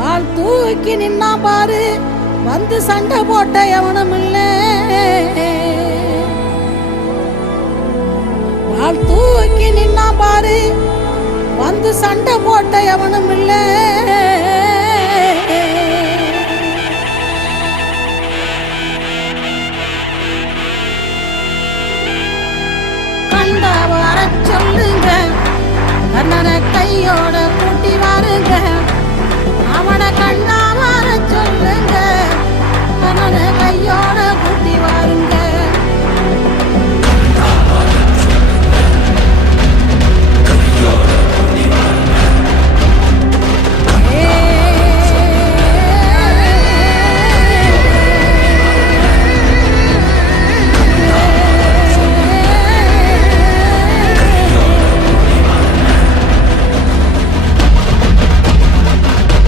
வால் தூக்கி நின்னா பாரு வந்து சண்டை போட்ட எவனும் இல்லை. வால் தூக்கி நின்னா பாரு வந்து சண்டை போட்ட எவனும் இல்லை.